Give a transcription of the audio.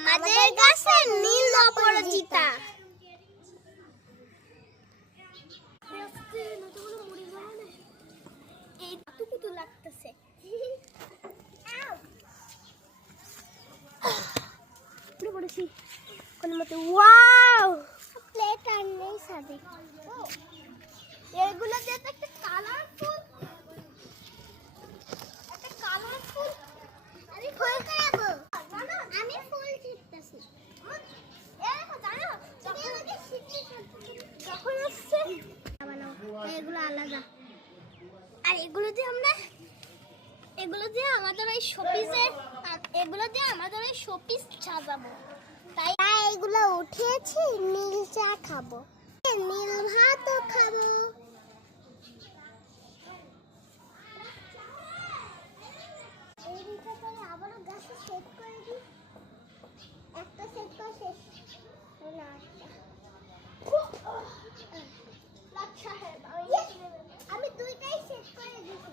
আমাদের গাছে নীল অপরাজিতা। এই কতটুকু লাগতেছে। পড়েছি কোন মতে। ওয়াও, প্লেট আর নেই সাথে। এগুলো যে একটা কালারফুল, আমি ফুল খাবো। আমি ফুল ছিটতেছি। যখন আসছে এগুলো আলাদা, আর এগুলো দিয়ে আমাদের ওই শোপিস সাজাবো। তাই এগুলো উঠিয়েছি, নীল চা খাবো, নীল ভাতও খাবো। এই দিকটা করে আবারও গাছে সেট করে দিই। একটা সেট করা শেষ না, আমি দুইটাই সেট করে দিয়েছি।